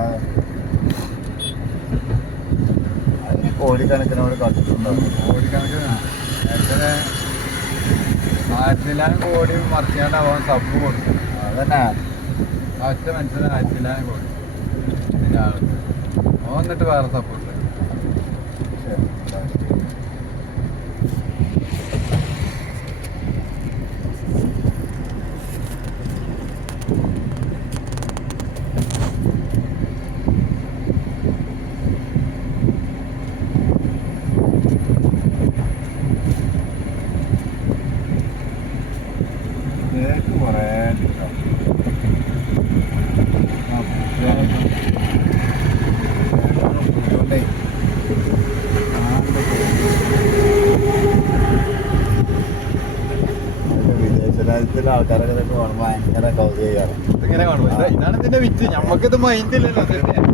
അല്ലാതെ അതിന് കോടിക്കണക്കിനോട് കണ്ടിട്ടുണ്ടാവും കോടിക്കണക്കിന് എത്ര? ആയിരത്തിലാനും കോടി മറിച്ചാണ്ടാവാൻ സബ് കൊടുക്കും അതന്നെ. ഒറ്റ മനുഷ്യന് ആയിരത്തിലാനും കോടി. ഇതിന്റെ ആൾ ഓൻ എന്നിട്ട് വേറെ സപ്പോർട്ട് ശരി. കുറേ കേട്ടോ. ആൾക്കാരൊക്കെ കാണുമ്പോൾ ഭയങ്കര കൗതുകയാണ് ഇങ്ങനെ ഇതാണ് ഇതിന്റെ വിറ്റ് ഞമ്മക്കിത് മൈൻഡ് ഇല്ലല്ലോ ഇതിന്റെ.